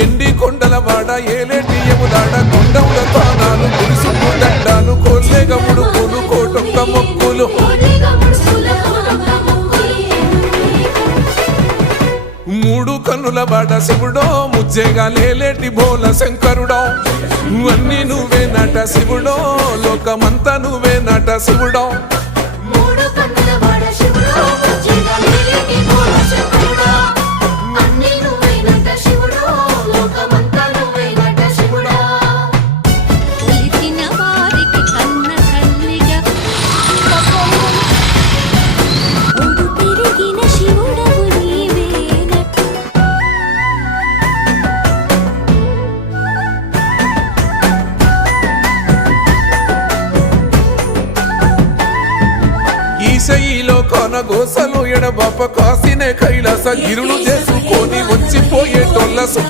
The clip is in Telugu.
ఎండి కొండల వాడ ఏలేటి యములాడ కొండముల తానాలు పులుసుకు దండాలు కోల్లేగ ముడుపులు కోటొక్క మొక్కులు మూడు కన్నుల వాడ శివుడో ముజ్జేగా లేలేటి బోల శంకరుడో అన్ని నువ్వే నట శివుడో లోకమంతా నువ్వే నట శివుడో ఈశయిలో కొనగోసలు ఎడబాప కాసినే కైలాస గిరులు చేసుకొని వచ్చిపోయేటోళ్ళ